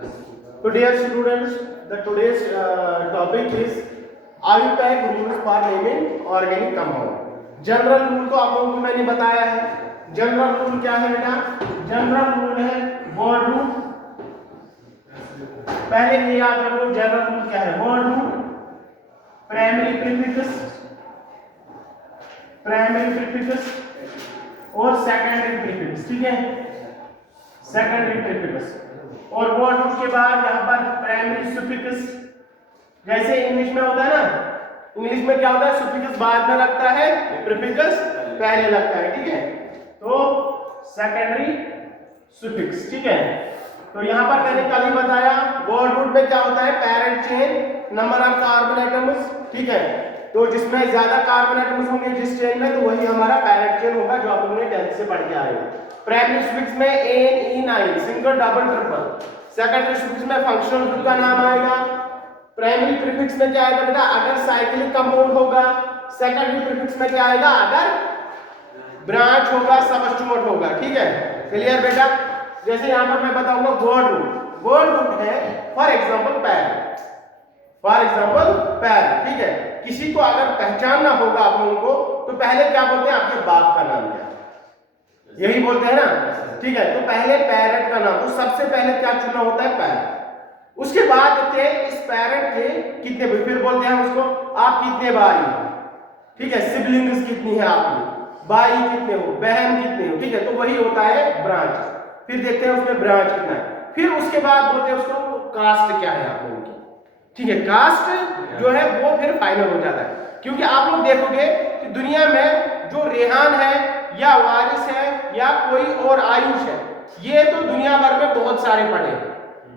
So dear students, the today's topic is IUPAC rules for naming organic compound. General rule तो आप लोगों को मैंने बताया है। जनरल रूल क्या है बेटा? जनरल रूल है वर्ड रूल। पहले ये याद रखो जनरल रूल क्या है। वर्ड रूल, प्राइमरी प्रीफिक्स और सेकेंडरी प्रीफिक्स। ठीक है, सेकेंडरी प्रीफिक्स और वर्ड रूल के बाद यहाँ पर प्राइमरी सुफिक्स। जैसे इंग्लिश में होता है ना, इंग्लिश में क्या होता है, सुफिक्स बाद में लगता है, प्रीफिक्स पहले लगता है। ठीक है, तो सेकेंडरी सुफिक्स। ठीक है, तो यहाँ पर मैंने कल ही बताया वर्ड रूट में क्या होता है, parent chain, number of carbon atoms. ठीक है, तो जिसमें ज्यादा कार्बन एटम्स होंगे जिस चेन में, तो वही हमारा पैरेंट चेन होगा, जो आप लोगों ने 10th से पढ़ के आए हो। प्राइमरी सुफिक्स में ANE9 single double triple. Secondary suffix में फंक्शनल ग्रुप का नाम आएगा। प्राइमरी प्रीफिक्स में क्या आएगा बेटा, अगर साइक्लिक कंपाउंड होगा। सेकेंडरी प्रीफिक्स में क्या आएगा, अगर ब्रांच होगा, सबस्टिट्यूट होगा। ठीक है, क्लियर बेटा? जैसे यहां पर मैं बताऊंगा वर्ड रूट। वर्ड रूट है फॉर एग्जांपल पैरेंट, ठीक है। किसी को अगर पहचानना होगा आप लोगों को, तो पहले क्या बोलते हैं, आपके बाप का नाम क्या है, यही बोलते हैं ना। ठीक है, तो पहले पेरेंट का नाम, तो सबसे पहले क्या चुनना होता है, पेरेंट। उसके बाद देखते हैं इस पेरेंट के कितने, फिर बोलते हैं उसको आप कितने भाई हो। ठीक है, सिबलिंग्स कितनी है आपकी, भाई कितने हो, बहन कितने हो। ठीक है, तो वही होता है ब्रांच। फिर देखते हैं उसमें ब्रांच कितना है। फिर उसके बाद बोलते हैं उसको कास्ट क्या है आप लोगों की। ठीक है, कास्ट जो है वो फिर फाइनल हो जाता है, क्योंकि आप लोग देखोगे कि दुनिया में जो रेहान है या वारिस है या कोई और आयुष है, ये तो दुनिया भर में बहुत सारे पढ़े हैं।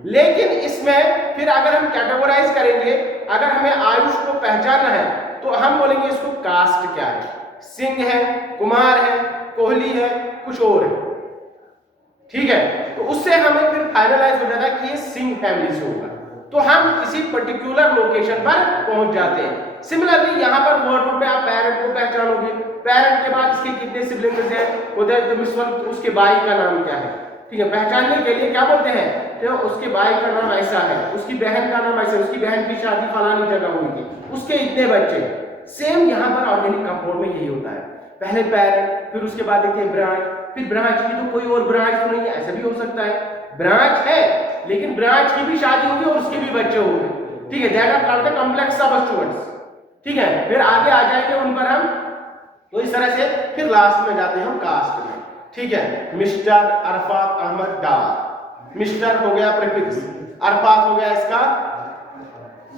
लेकिन इसमें फिर अगर हम कैटेगराइज करेंगे, अगर हमें आयुष को पहचानना है, तो हम बोलेंगे इसको कास्ट क्या है, सिंह है, कुमार है, कोहली है, कुछ और है। ठीक है, तो उससे हमें फिर फाइनलाइज हो जाता है कि ये सिंह फैमिली से होगा, तो हम किसी पर्टिकुलर लोकेशन पर पहुंच जाते हैं। सिमिलरली यहाँ पर वर्ड रूट में आप पेरेंट को पहचानोगे, पेरेंट के बाद इसके कितने सिबलिंग्स हैं, उसके भाई का नाम क्या है। ठीक है, पहचानने के लिए क्या बोलते हैं, तो उसके भाई का नाम ऐसा है, उसकी बहन का नाम ऐसा है, उसकी बहन की शादी फलानी जगह हुई थी, उसके इतने बच्चे। सेम यहाँ पर ऑर्गेनिक कंपाउंड में यही होता है, पहले पेरेंट, फिर उसके बाद देखिए ब्रांच, फिर ब्रांच की तो कोई और ब्रांच तो नहीं है, ऐसा भी हो सकता है ब्रांच है लेकिन ब्रांच की भी शादी होगी और उसके भी बच्चे होंगे। ठीक है, that are called the complex substituents. ठीक है, फिर आगे आ जाएंगे उन पर हम, तो इस तरह से फिर लास्ट में जाते हैं हम कास्ट में। ठीक है, मिस्टर अरफात अहमद डार, मिस्टर हो गया प्रीफिक्स, अरफात हो गया इसका,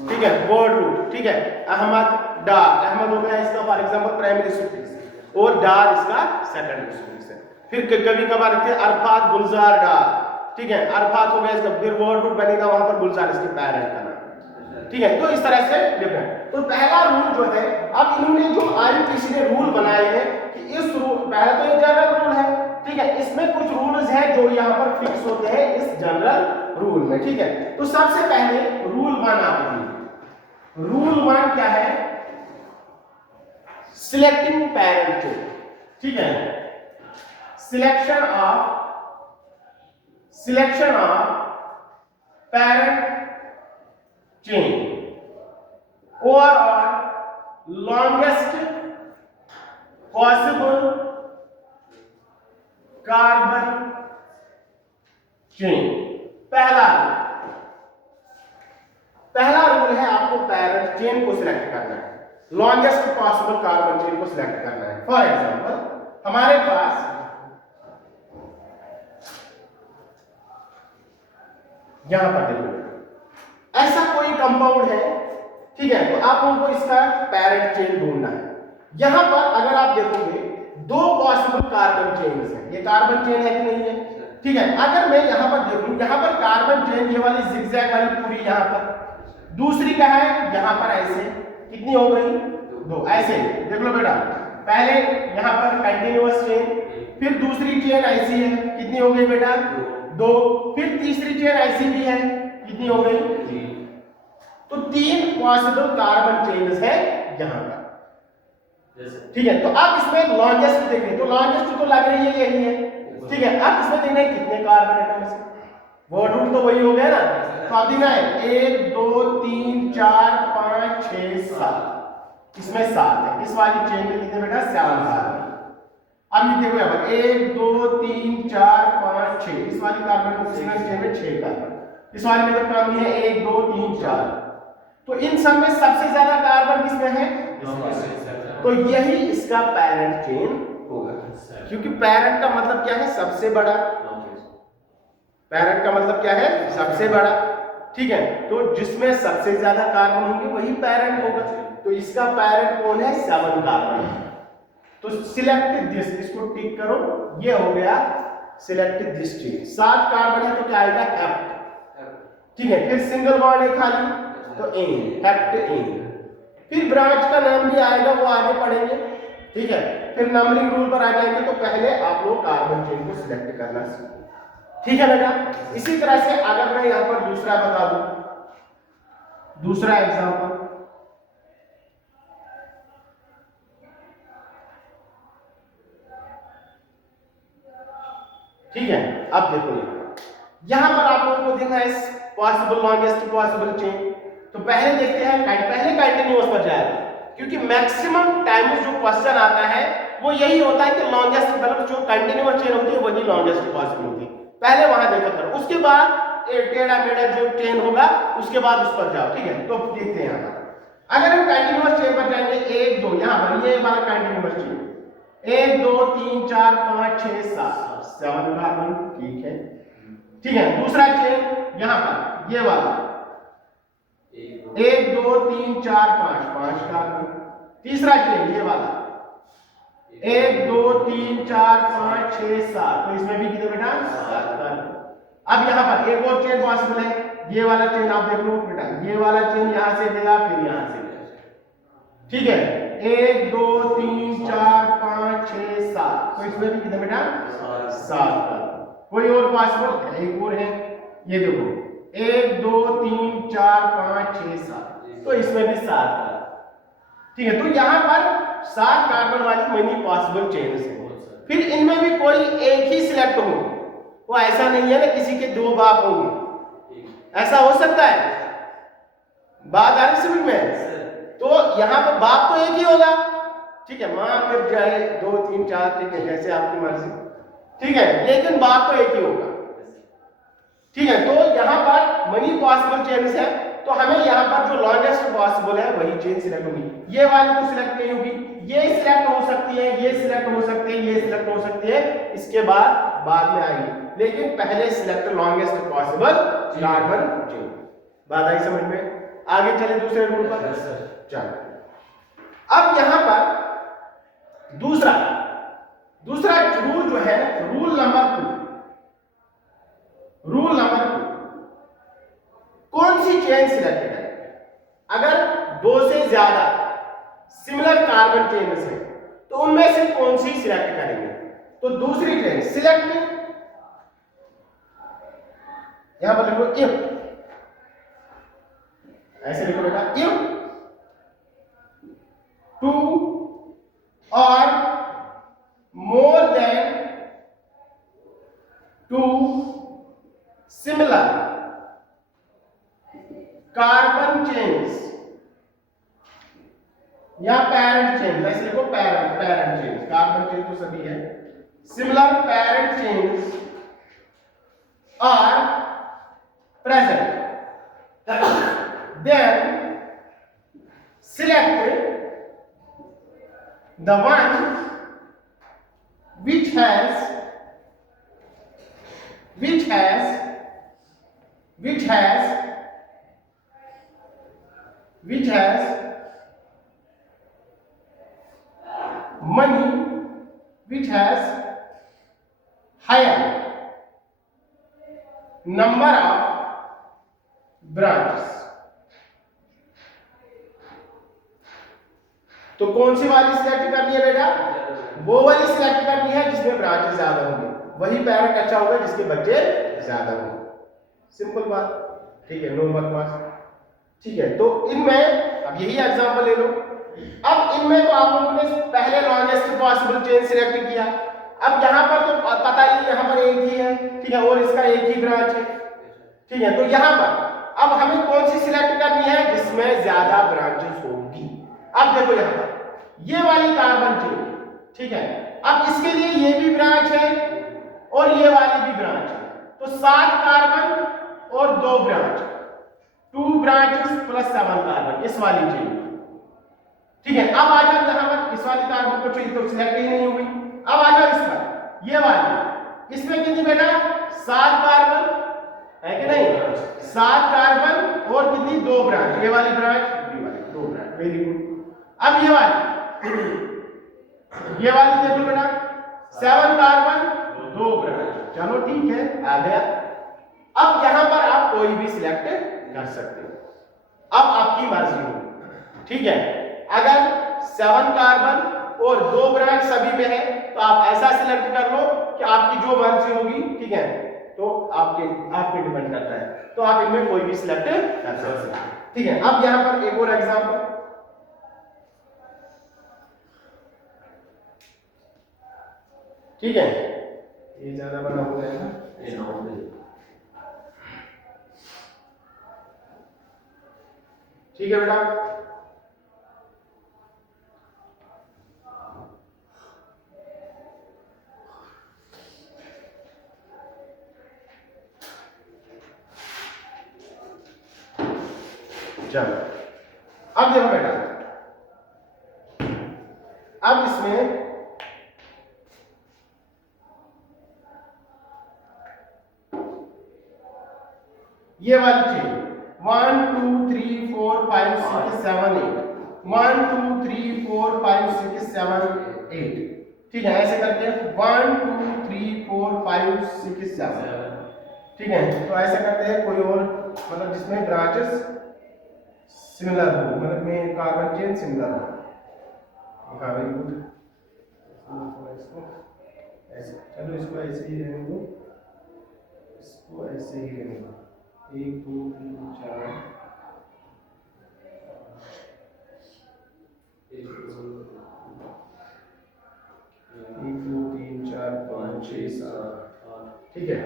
ठीक है, वर्ड रूट। ठीक है, अहमद डार, अहमद हो गया इसका फॉर एग्जांपल प्राइमरी सुफिक्स, और डार इसका सेकेंडरी सुफिक्स है। फिर कभी कभार लिखते हैं अरफात गुलजार डार। ठीक है, अरफात हो गया इसका, फिर वर्ड रूट बनेगा वहां पर गुलजार इसके पेरेंट का नाम। ठीक है, तो इस तरह से डिफरेंट। तो पहला रूल जो है, अब इन्होंने जो IUPAC ने रूल बनाए हैं कि इस रूल, पहला तो ये जनरल रूल है। ठीक है, इसमें कुछ रूल्स हैं जो यहाँ पर फिक्स होते हैं इस जनरल रूल में। ठीक है, तो सबसे पहले रूल 1 आप लिखिए। रूल 1 क्या है, सिलेक्टिंग पेरेंट चेन। ठीक है, selection of parent chain or longest possible carbon chain। पहला रूल है आपको पेरेंट चेन को सिलेक्ट करना है, लॉन्गेस्ट पॉसिबल कार्बन चेन को सिलेक्ट करना है। फॉर एग्जांपल हमारे पास यहां पर देखो ऐसा कोई कंपाउंड है। ठीक है, तो आप लोगों को इसका पेरेंट चेन ढूंढना है। यहां पर अगर आप देखोगे 2 पॉसिबल कार्बन चेन्स हैं, ये कार्बन चेन है कि नहीं है। ठीक है, अगर मैं यहां पर देखूं, यहां पर कार्बन चेन ये वाली जिगजैग वाली पूरी यहां पर, दूसरी क्या है यहां पर ऐसे, कितनी हो गई 2, ऐसे देख लो बेटा। पहले यहां पर कंटिन्यूअस चेन, फिर दूसरी चेन ऐसी है, कितनी हो गई बेटा 2, फिर तीसरी चेन ऐसी भी है, कितनी हो गई 3। तो 3 पॉसिबल कार्बन चेन्स है यहां पर। ठीक है, तो अब इसमें लॉन्गेस्ट देखें, तो लॉन्गेस्ट तो लग रही है यही है। ठीक है, अब इसमें देखना है कितने कार्बन एटम्स है, वर्ड रूट तो वही हो गया ना, तो अब देखना है 1 2 3 4 5 6 7, इसमें 7 है। इस वाली चेन में कितने बेटा 7 कार्बन। अब ये देखो यहाँ पर 1 2 3 4 5 6, इस वाली कार्बन को चेन में 6 कार्बन, इस वाली में तो कम ही है 1 2 3 4। तो इन सब में सबसे ज्यादा कार्बन किसमें है, तो यही इसका पैरेंट चेन होगा, क्योंकि पैरेंट का मतलब क्या है, सबसे बड़ा। पैरेंट का मतलब क्या है, सबसे बड़ा, ठीक है। तो जिसमें सबसे ज्यादा कार्बन होंगे वही पैरेंट होगा। तो इसका पैरेंट कौन है, 7 कार्बन। तो सिलेक्ट दिस, इसको टिक करो, ये हो गया सिलेक्ट दिस चेन। 7 कार्बन है तो क्या आएगा, एफ, ठीक है। फिर सिंगल बॉन्ड है खाली, तो एन, हेप्ट एन। फिर ब्रांच का नाम भी आएगा, वो आगे पढ़ेंगे, ठीक है। फिर नंबरिंग रूल पर आ जाएंगे, तो पहले आप लोग कार्बन चेन को सिलेक्ट करना सीखो, ठीक है बेटा। इसी तरह से अगर मैं यहां पर दूसरा बता दूं, दूसरा एग्जांपल, ठीक है। अब देखो यहां पर आप लोगों को देखना है पॉसिबल लॉन्गेस्ट पॉसिबल चेन। तो पहले देखते हैं, पहले कंटिन्यूअस पर जाएगा, क्योंकि मैक्सिमम टाइम जो क्वेश्चन आता है वो यही होता है कि लॉन्गेस्ट, मतलब जो कंटिन्यूअस चेन होती है वही लॉन्गेस्ट पॉसिबल होती है। पहले वहां देखा करो, उसके बाद टेढ़ा मेढ़ा जो चेन होगा उसके बाद उस पर जाओ, ठीक है। तो देखते हैं यहाँ पर, अगर हम कंटिन्यूअस चेन पर जाएंगे 1 2, यहाँ पर ये वाला कंटिन्यूअस चेन 1 2 3 4 5 6 7 कार्बन, ठीक है, ठीक है। दूसरा चेन यहाँ पर ये वाला 1 2 3 4 5 कार्बन। तीसरा चेन ये वाला 1 2 3 4 5 6 7, तो इसमें भी कितने बेटा 7 कार्बन। अब यहाँ पर एक और चेन पॉसिबल है, ये वाला चेन आप देख लो बेटा, ये वाला चेन यहाँ से गया फिर यहाँ से गया, ठीक है। 1 2 3 4 5 6 7, तो इसमें भी कितने बेटा 7 कार्बन। कोई और पॉसिबल, एक और है, ये देखो 1 2 3 4 5 6 7, तो इसमें भी 7 कार्बन, ठीक है। तो यहाँ पर 7 कार्बन वाली मनी पॉसिबल चेन्स है। फिर इनमें भी कोई एक ही सिलेक्ट होगी, वो ऐसा नहीं है ना किसी के 2 बाप होंगे, ऐसा हो सकता है, बात आ रही समझ में। तो यहाँ पर बाप तो एक ही होगा, ठीक है, मां फिर चाहे 2 3 4, ठीक है, जैसे आपकी मर्जी, ठीक है, लेकिन बाप तो एक ही होगा, ठीक है। तो यहाँ पर मनी पॉसिबल चेन्स है, तो हमें यहाँ पर जो लॉन्गेस्ट पॉसिबल है वही चेन सिलेक्ट होगी। ये वाली तो सिलेक्ट नहीं होगी, ये सिलेक्ट हो सकती है, ये सिलेक्ट हो सकती है, ये सिलेक्ट हो सकती है, इसके बाद में आएगी, लेकिन पहले select longest possible carbon chain. बात आई समझ में। आगे चले दूसरे रूल पर, चलो। अब यहां पर दूसरा रूल जो है, रूल नंबर 2, रूल नंबर 2, कौन सी चेन सिलेक्ट करें। अगर 2 से ज्यादा सिमिलर कार्बन चेन्स है तो उनमें से कौन सी सिलेक्ट करेंगे। तो दूसरी चेन सिलेक्ट, यहां पर लिखो इफ, ऐसे लिखो बेटा, इफ 2 और more than 2 similar carbon chains या पैरेंट चेन, ऐसे लिखो पैरेंट चेन, कार्बन चेन तो सभी है, similar parent chains are present, then select the one which has money, which has higher number of branches। तो कौन सी वाली सिलेक्ट करनी है बेटा, वो वाली सिलेक्ट करनी है जिसमें ब्रांचेस ज्यादा होंगे, वही पैरेंट अच्छा होगा जिसके बच्चे ज्यादा होंगे, सिंपल बात, ठीक है, नो बकवास, ठीक है। तो इनमें अब यही एग्जांपल ले लो। अब इनमें तो आप लोगों ने पहले लॉन्गेस्ट पॉसिबल चेन सिलेक्ट किया, अब यहां पर तो पता ही यहां पर एक ही है, ठीक है, और इसका एक ही ब्रांच है, ठीक है। तो यहां पर अब हमें कौन सी सिलेक्ट करनी है जिसमें ज्यादा ब्रांचेस होगी। अब देखो यहां पर ये वाली कार्बन चेन, ठीक है, अब इसके लिए ये भी ब्रांच है और ये वाली भी ब्रांच है, तो 7 कार्बन और 2 ब्रांच, 2 ब्रांचेस प्लस 7 कार्बन इस वाली चेन, ठीक है। अब आ जाओ यहां पर इस वाली कार्बन को चेन तो सिलेक्ट ही नहीं हुई। अब आ जाओ इस पर, ये वाली, इसमें कितनी बेटा 7 कार्बन है कि नहीं, 7 कार्बन और कितनी 2 ब्रांच, ये वाली ब्रांच, ये वाली 2 ब्रांच, वेरी गुड। अब ये वाली देखो बेटा 7 कार्बन 2 ब्रांच, चलो ठीक है आ गया। अब यहां पर आप कोई भी सिलेक्ट कर सकते हो, अब आपकी मर्जी हो, ठीक है। अगर 7 कार्बन और 2 ब्रांच सभी में है तो आप ऐसा सिलेक्ट कर लो कि आपकी जो मर्जी होगी, ठीक है, तो आपके डिपेंड करता है, तो आप इनमें कोई भी सिलेक्ट कर सकते हैं, ठीक है। अब यहां पर एक और एग्जांपल, ठीक है, ये ज्यादा बड़ा हो जाएगा, ये ना हो जाए, ठीक है बेटा। चलो अब देखो बेटा, अब इसमें ये वाली चेन 1 2 3 4 5 6 7 8, 1 2 3 4 5 6 7 8, ठीक है, ऐसे करके 1 2 3 4 5 6 7, ठीक है। तो ऐसे करते हैं कोई और मतलब जिसमें ब्रांचेस सिमिलर हो, मतलब में कार्बन चेन सिमिलर हो, हाँ वेरी गुड। इसको ऐसे, चलो इसको ऐसे ही रहने दो, इसको ऐसे ही रहने दो, 1 2 3 4 1 2 3 4 5 6 7 8, ठीक है।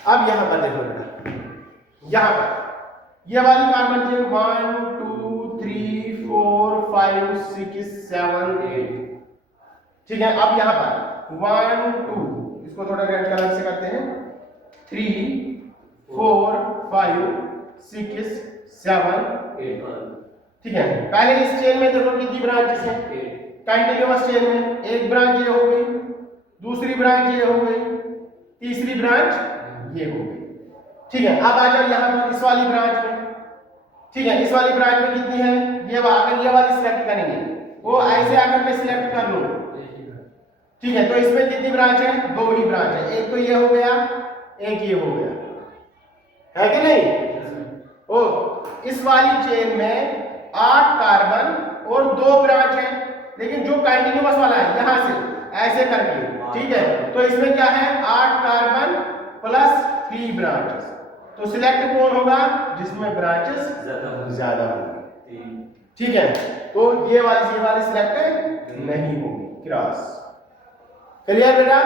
अब यहां पर देखो बेटा, यहां पर ये वाली कार्बन चेन 1 2 3 4 5 6 7 8, ठीक है। अब यहां पर 1 2, इसको थोड़ा रेड कलर से करते हैं, 3 4 5 6 7 8, ठीक है। पहले इस चेन में देखो कितनी ब्रांचेस हैं, कंटिन्यूअस चेन में एक ब्रांच ये हो गई, दूसरी ब्रांच ये हो गई, तीसरी ब्रांच ये हो गई, ठीक है। अब आ जाओ यहां पर इस वाली ब्रांच में, ठीक है, इस वाली ब्रांच में कितनी है, ये अगर ये वाली सिलेक्ट करेंगे वो ऐसे अगर मैं सिलेक्ट कर लूं, ठीक है, तो इसमें कितनी ब्रांच है, 2 ही ब्रांच है, एक तो ये हो गया, एक ये हो गया, है कि नहीं। ओ इस वाली चेन में 8 कार्बन और 2 ब्रांच है, लेकिन जो कंटिन्यूअस वाला है यहां से ऐसे करके, ठीक है, तो इसमें क्या है 8 कार्बन प्लस 3 ब्रांचेस, तो सिलेक्ट कौन होगा जिसमें ब्रांचेस ज्यादा होंगी, ठीक है। तो ये वाली सिलेक्ट नहीं होगी, क्रॉस, क्लियर बेटा,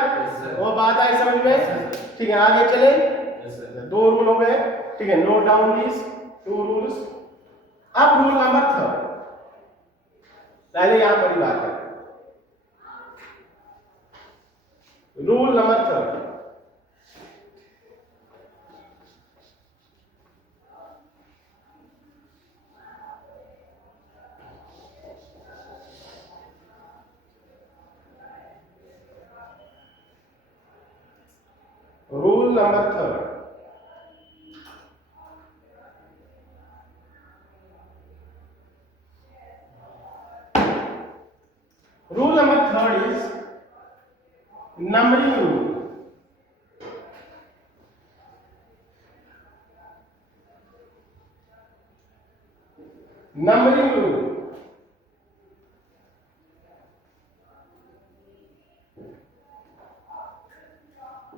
वो बात आई समझ में, ठीक है। आगे चले, 2 रूल हो गए, ठीक है, नोट डाउन दीस 2 रूल्स। अब रूल नंबर 3, पहले यहां बड़ी बात है, rule number 3, rule number 3, rule number 3 is numbering rule. Numbering rule.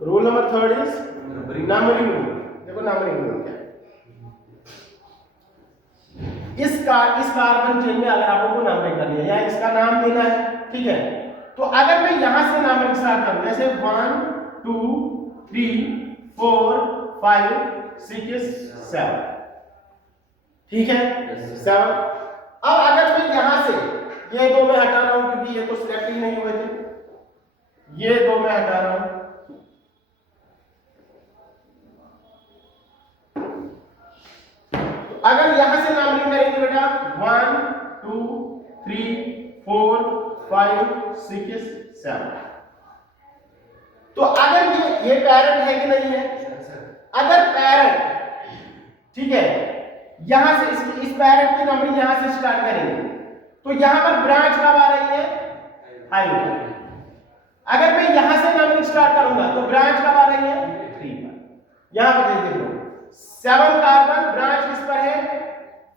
Rule number 3 is numbering rule. देखो numbering rule क्या है, इस कार्बन चेन में अगर आपको नंबरिंग करनी है या इसका नाम देना है, ठीक है, तो अगर मैं यहां से नंबरिंग स्टार्ट करूं, जैसे 1 2 3 4 5 6 7, ठीक है 7। अब अगर मैं यहां से ये दो में हटा रहा हूं क्योंकि ये तो सिलेक्ट ही नहीं हुए थे, ये दो में हटा रहा हूं, अगर यहां से नंबरिंग करेंगे बेटा 1 2 3 4 5 6 7, तो अगर ये पैरेंट है कि नहीं है, अगर पैरेंट, ठीक है, यहां से इस पैरेंट की नंबरिंग यहां से स्टार्ट करेंगे तो यहां पर ब्रांच कब आ रही है 5 पर। अगर मैं यहां से नंबरिंग स्टार्ट करूंगा तो ब्रांच कब आ रही है 3 पर। यहां पर देख लो 7 कार्बन ब्रांच किस पर है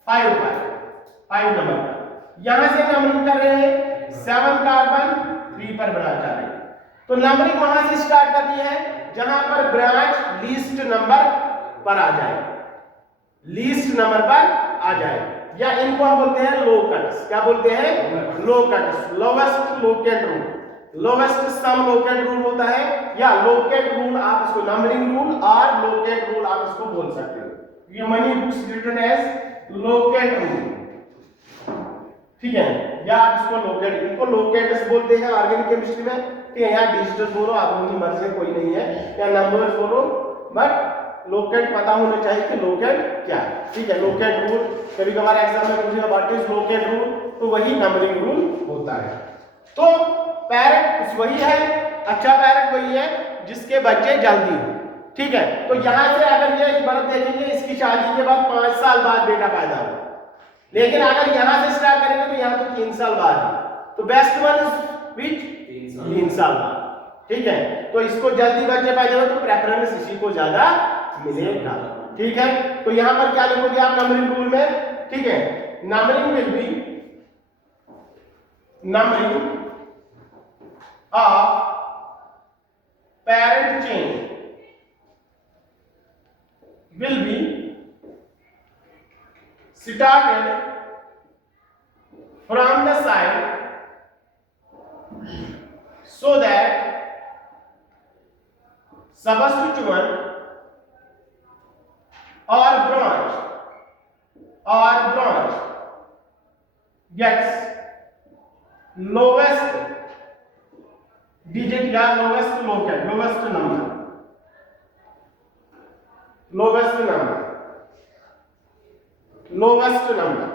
5 पर, 5 नंबर पर। यहां से नंबरिंग कर रहे हैं 7 कार्बन 3 पर ब्रांच आ रही है, तो नंबरिंग वहां से स्टार्ट करनी है जहां पर ब्रांच लीस्ट नंबर पर आ जाए, लीस्ट नंबर पर आ जाए, या इनको हम बोलते हैं लो कट्स। क्या बोलते हैं low cuts, lowest locant rule, lowest sum locant rule होता है, या लोकेट रूल आप इसको नंबरिंग रूल और लोकेट रूल आप इसको बोल सकते हो। ये many books written as locant rule, ठीक है, या आप इसको लोकेट, इनको लोकेट्स बोलते हैं ऑर्गेनिक केमिस्ट्री में। ठीक है, यहाँ डिजिटल्स बोलो आप लोगों की मर्जी कोई नहीं है, या नंबर्स बोलो, बट लोकेट पता होना चाहिए कि लोकेट क्या है। ठीक है, लोकेट रूल कभी कभार एग्जाम में पूछेगा व्हाट इज लोकेट रूल, तो वही नंबरिंग रूल होता है। तो पैरेंट वही है, अच्छा पैरेंट वही है जिसके बच्चे जल्दी हो। ठीक है, तो यहां से अगर ये बर्थ देखेंगे इसकी शादी के बाद 5 साल बाद बेटा पैदा हो, लेकिन अगर यहां से स्टार्ट करेंगे तो यहां तो 3 साल बाद है, तो बेस्ट वन इज विच 3 साल बाद। ठीक है, तो इसको जल्दी बच्चे पैदा हो तो प्रेफरेंस इसी को ज्यादा मिलेगा। ठीक है, तो यहां पर क्या लिखोगे आप नंबरिंग रूल में, ठीक है, numbering will be numbering of parent chain will be started from the side so that substituent or branch gets lowest digit या lowest locate, lowest number, lowest number, lowest number।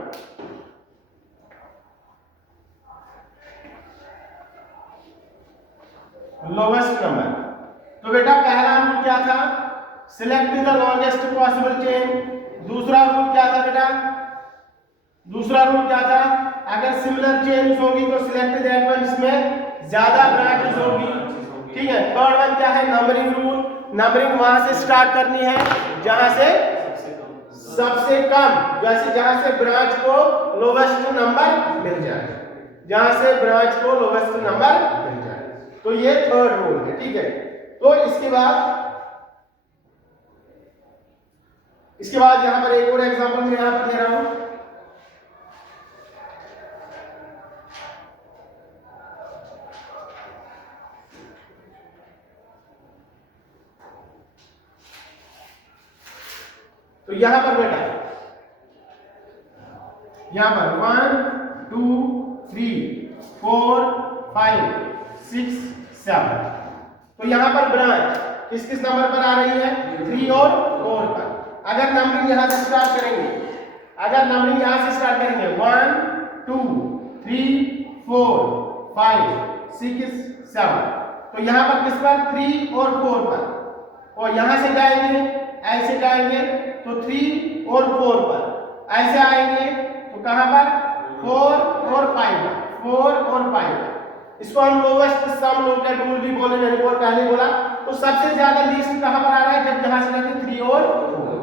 Lowest number, तो बेटा पहला rule क्या था, select the longest possible chain. दूसरा rule क्या था बेटा, दूसरा रूल क्या था, अगर सिमिलर चेन्स होगी तो सिलेक्ट दैट वन जिसमें ज्यादा ब्रांचेस होगी। ठीक है, थर्ड वन क्या है नंबरिंग रूल, नंबरिंग वहां से स्टार्ट करनी है जहां से सबसे कम, जैसे जहां से ब्रांच को लोवेस्ट नंबर मिल जाए, जहां से ब्रांच को लोवेस्ट नंबर मिल जाए, तो ये थर्ड रूल है। ठीक है, तो इसके बाद यहां पर एक और एग्जांपल मैं यहां पर दे रहा हूं। तो यहां पर बेटा यहां पर 1 2 3 4 5 6 7, तो यहां पर ब्रांच किस किस नंबर पर आ रही है 3 और 4 पर। अगर नंबरिंग यहां से स्टार्ट करेंगे, अगर नंबरिंग यहां से स्टार्ट करेंगे 1 2 3 4 5 6 7, तो यहां पर किस पर 3 और 4 पर, और यहां से जाएंगे ऐसे जाएंगे तो 3 और 4 पर, ऐसे आएंगे तो कहां पर 4 और 5 पर, 4 और 5 पर। इसको हम लोवेस्ट सम लोकेट रूल भी बोले, मैंने बहुत पहले बोला। तो सबसे ज्यादा लीस्ट कहां पर आ रहा है, जब यहां से रहते 3 और 4,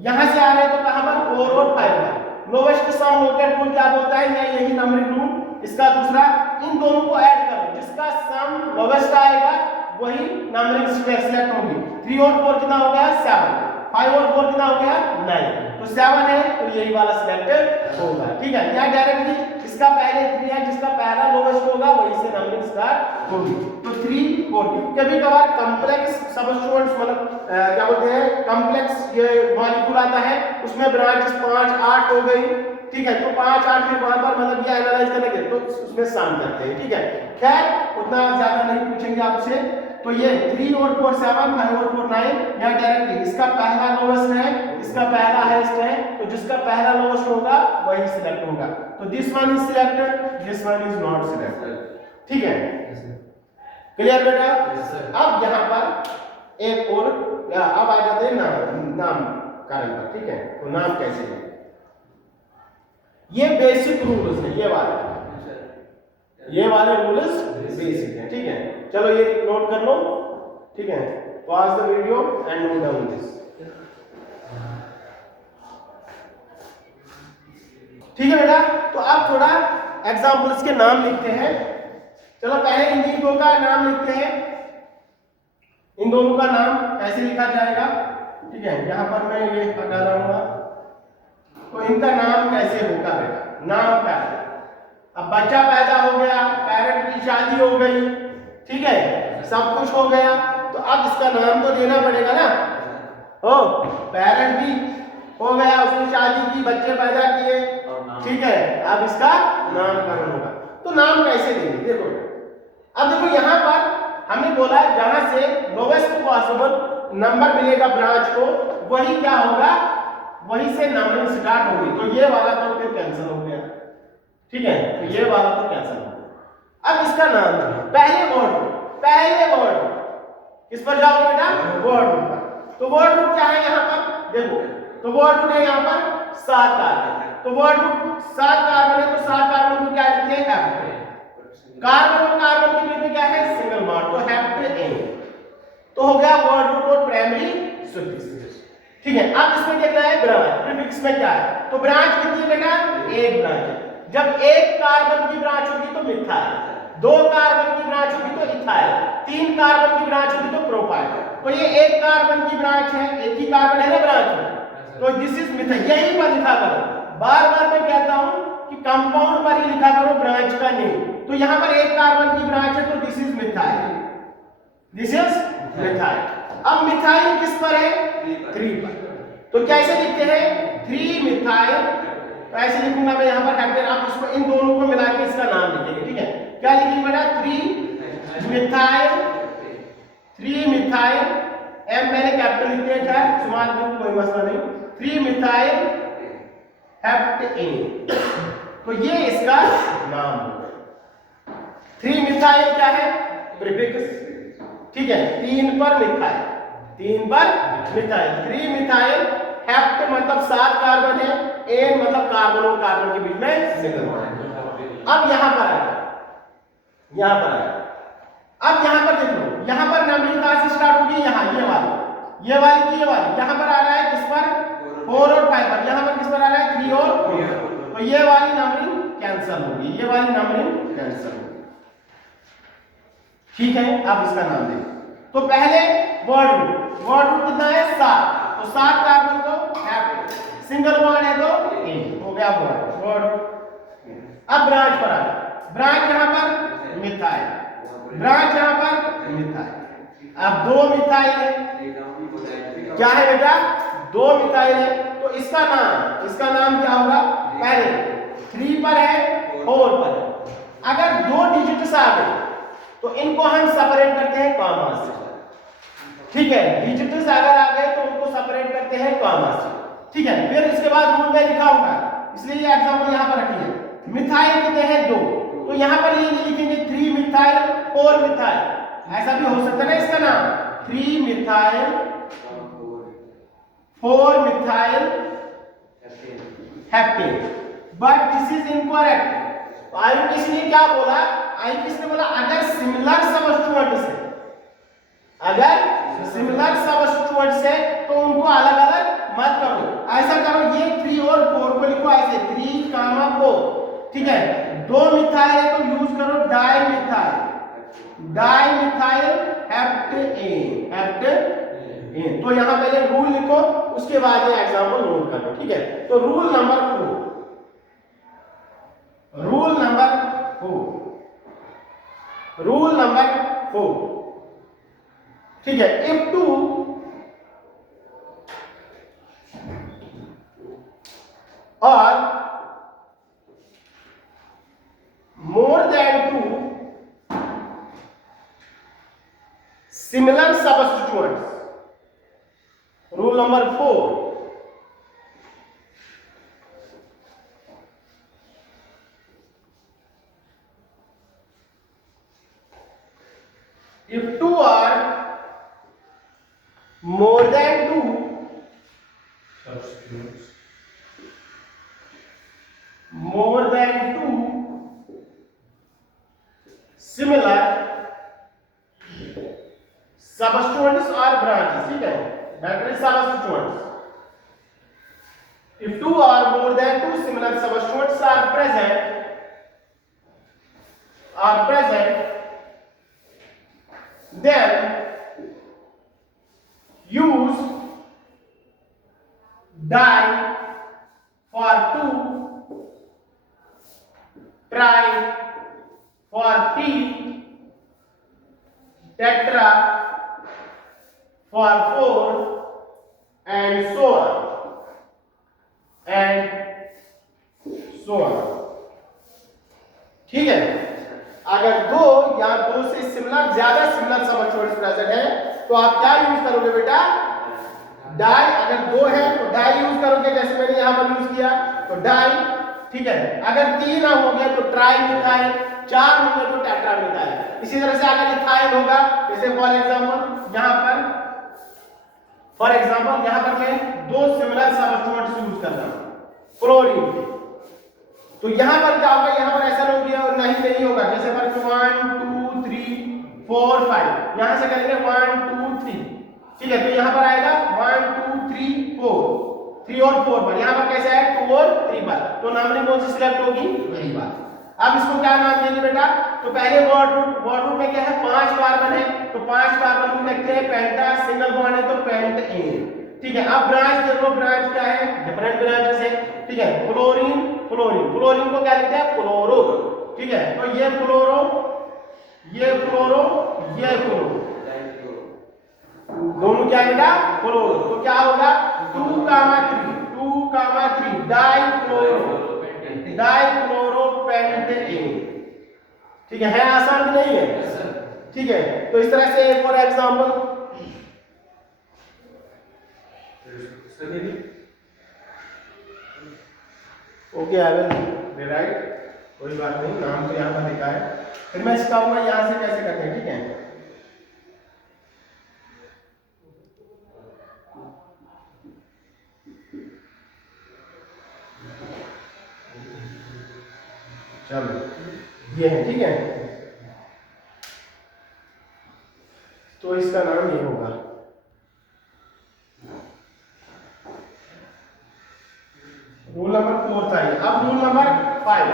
यहां से आ रहे हैं तो कहां पर 4 और 5 पर। लोवेस्ट सम लोकेट रूल क्या बोलता है, या यही नंबरिंग रूल, इसका दूसरा, इन दोनों को ऐड करो, जिसका सम लोवेस्ट आएगा वही नंबरिंग सिलेक्ट होगी। 3 और 4 कितना हो गया 7, 5 और 4 कितना हो गया नहीं, तो 7 है तो यही वाला सिलेक्ट होगा। ठीक है, यहाँ डायरेक्टली इसका पहले 3 है, जिसका पहला लोवेस्ट होगा वही से नंबरिंग स्टार्ट होगी। तो 3 4 कभी कभार कॉम्प्लेक्स सबस्टिट्यूएंट्स मतलब क्या बोलते हैं कॉम्प्लेक्स ये मॉलिक्यूल आता है, उसमें ब्रांचेस 5 8 हो गई। ठीक है, तो 5 8 फिर वहां पर मतलब ये एनालाइज करेंगे तो उसमें शाम करते हैं। ठीक है, खैर उतना ज्यादा नहीं पूछेंगे आपसे। तो ये 3 और 4 7 5 और 4 9 यहाँ डायरेक्टली इसका पहला लोवेस्ट है, इसका पहला हाईएस्ट है, तो जिसका पहला लोवेस्ट होगा वही सिलेक्ट होगा। तो this one is selected, this one is not selected. ठीक है, क्लियर बेटा? अब यहाँ पर एक और अब आ जाते हैं नाम कारण पर। ठीक है, तो नाम कैसे है, ये बेसिक रूल्स है, ये वाले रूल्स बेसिक है। ठीक है, चलो ये नोट कर लो। ठीक है, pause the video and note down this. ठीक है बेटा, तो अब थोड़ा एग्जांपल्स के नाम लिखते हैं। चलो पहले इन दो का नाम लिखते हैं, इन दोनों का नाम कैसे लिखा जाएगा। ठीक है, यहां पर मैं ये हटा रहा हूं, तो इनका नाम कैसे होगा बेटा, नाम क्या है। अब बच्चा पैदा हो गया, पेरेंट की शादी हो गई, ठीक है, सब कुछ हो गया, तो अब इसका नाम तो देना पड़ेगा ना। हो पेरेंट भी हो गया, उसने शादी की, बच्चे पैदा किए, ठीक है, अब इसका नामकरण होगा। तो नाम कैसे देंगे, देखो अब देखो यहां पर हमने बोला जहां से लोवेस्ट पॉसिबल नंबर मिलेगा ब्रांच को, वही क्या होगा, वहीं से नंबरिंग स्टार्ट होगी। तो ये वाला तो फिर कैंसिल हो गया। ठीक है, तो ये वाला तो कैंसिल हो गया। अब इसका नाम पहले वर्ड किस पर जाओगे बेटा, वर्ड रूट पर। तो वर्ड रूट क्या है यहाँ पर, देखो तो वर्ड रूट है यहाँ पर 7 कार्बन। तो वर्ड रूट 7 कार्बन है, तो 7 कार्बन को क्या लिखते हैं, कार्बन और कार्बन के बीच में क्या है, सिंगल बॉन्ड, तो हेप्ट ए। तो हो गया वर्ड रूट और प्राइमरी सुफिक्स। ठीक है, अब इसमें देखना है ब्रांच, प्रीफिक्स में क्या है। तो ब्रांच कितनी है बेटा, एक ब्रांच है। जब एक कार्बन की ब्रांच होगी तो मिथाइल, 2 कार्बन की ब्रांच होगी तो इथाइल, 3 कार्बन की ब्रांच होगी तो प्रोपाइल। तो ये एक कार्बन की ब्रांच है, एक ही कार्बन है ना ब्रांच में, तो दिस इज मिथाइल। यहीं पर लिखा करो, बार बार मैं कहता हूं कि कंपाउंड पर ही लिखा करो ब्रांच का नेम। तो यहां पर एक कार्बन की ब्रांच है, तो this is methyl, this is methyl. अब मिथाइल किस पर है, 3 पर। तो कैसे लिखते हैं, 3 मिथाइल, तो ऐसे लिखूंगा मैं यहां पर हेप्टेन। आप इसको इन दोनों को मिला के इसका नाम लिखेंगे। ठीक है, क्या लिखेंगे बेटा, 3 मिथाइल, एम मैंने कैपिटल लिख दिया, क्या स्मॉल में कोई मसला नहीं, 3 मिथाइल हेप्टेन। तो ये इसका नाम होगा। 3 मिथाइल क्या है, प्रीफिक्स। ठीक है, 3 पर मिथाइल, 3 पर मिथाइल, 3 मिथाइल हेप्ट मतलब 7 कार्बन है, एन मतलब कार्बन और कार्बन के बीच में सिंगल बॉन्ड है। अब यहां पर आया, अब यहां पर देख लो, यहां पर नंबरिंग कहां से स्टार्ट होगी, यहां ये वाली यहां पर आ रहा है किस पर, 4 और 5 पर। यहां पर किस पर आ रहा है, 3 और 4। तो ये वाली नंबरिंग कैंसिल होगी, ये वाली नंबरिंग कैंसिल होगी। ठीक है, अब इसका नाम दें। तो पहले वर्ड रूट कितना है, 7। तो 7 कार्बन को हेप्ट, सिंगल बॉन्ड है तो एन, हो गया वर्ड। अब ब्रांच पर आ जाए, ब्रांच यहां पर मिथाइल, ब्रांच यहां पर मिथाइल। अब 2 मिथाइल है, क्या है बेटा, 2 मिथाइल है, तो इसका नाम क्या होगा, पहले 3 पर है, 4 पर है। अगर 2 डिजिट्स आ गए तो इनको हम सेपरेट करते हैं कॉमा से। ठीक है, डिजिट्स अगर आ गए तो उनको सेपरेट करते हैं कॉमा से। ठीक है, फिर इसके बाद रूल में लिखा होगा, इसलिए ये एग्जांपल यहां पर रखिए। मिथाइल कितने हैं, 2, तो यहां पर ये नहीं लिखेंगे 3 मिथाइल 4 मिथाइल, ऐसा भी हो सकता है ना इसका नाम, 3 methyl 4 methyl heptane, but this is incorrect. IUPS ने क्या बोला, आईयूपीएस ने बोला अगर सिमिलर सबस्टिट्यूएंट से, तो उनको अलग अलग मत करो, ऐसा करो, ये 3 और 4 को लिखो ऐसे 3, 4। ठीक है, 2 मिथाइल है तो यूज करो डाई मिथाइल हेप्टेन। इन। तो यहाँ पहले रूल लिखो, उसके बाद ये एग्जाम्पल नोट कर लो, ठीक है। तो रूल नंबर 4, ठीक है। इफ टू और more than 2 similar substituents, rule number 4, if 2 or more than 2 substituents, more than 2 similar substituents or branches, ठीक है, that is substituents. If 2 or more than 2 similar substituents are present, then use die for 2, try for 3, tetra for 4, and so on, ठीक है। अगर दो या दो से similar, ज्यादा सिमिलर सबस्टिट्यूएंट्स प्रेजेंट है तो आप क्या यूज करोगे बेटा? डाई। अगर दो है तो डाई यूज करोगे, जैसे मैंने यहां पर यूज किया तो डाई, ठीक है। अगर 3 हो गया तो ट्राई मिथाइल, 4 हो गया तो टेट्रा मिथाइल। इसी तरह से अगर इथाइल होगा, जैसे फॉर एग्जांपल यहां पर मैं दो सिमिलर सबस्टिट्यूएंट्स यूज कर रहा हूं क्लोरीन के, तो यहां पर क्या होगा? यहां पर ऐसा नहीं होगा, नहीं होगा। जैसे पर 1 2 3 4 5, यहां से करेंगे 1 2 3, ठीक है। तो यहां पर आएगा 1 2 3 4, 3 और 4 पर। यहां पर कैसे है? 2 और 3 पर। तो नंबरिंग कौन सी सिलेक्ट होगी? यही बात। अब इसको क्या नाम देंगे बेटा? तो पहले वर्ड रूट में क्या है? 5 कार्बन है, तो 5 कार्बन को लिखते हैं पेंटा, सिंगल बॉन्ड है तो पेंटेन, ठीक है। अब ब्रांच देखो, ब्रांच क्या है? डिफरेंट ब्रांचेस है, ठीक है। फ्लोरीन को क्या लिखते हैं? फ्लोरो, ठीक है। तो ये फ्लोरो, दोनों क्या बेटा? फ्लोरो। तो क्या होगा? 2,3 डाइफ्लोरोपेंटेन, ठीक है आसान भी नहीं है, ठीक है। तो इस तरह से for example okay, I will write, कोई बात नहीं, नाम तो यहाँ पर लिखा है। फिर मैं सिखाऊंगा यहाँ से कैसे करते हैं, ठीक है। चलो ये है, ठीक है। तो इसका नाम ये होगा। रूल नंबर 4 था ये। अब rule number 5,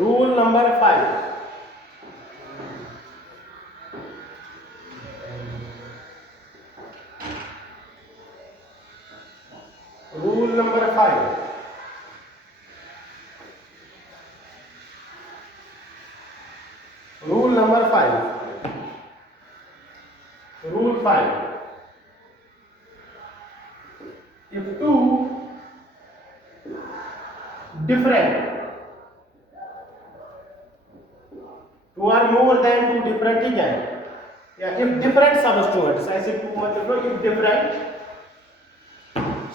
rule number 5, rule number 5, rule number 5, rule 5, if two different, two or more than two different, ठीक है, या if different substituents, ऐसे टू मतलब if different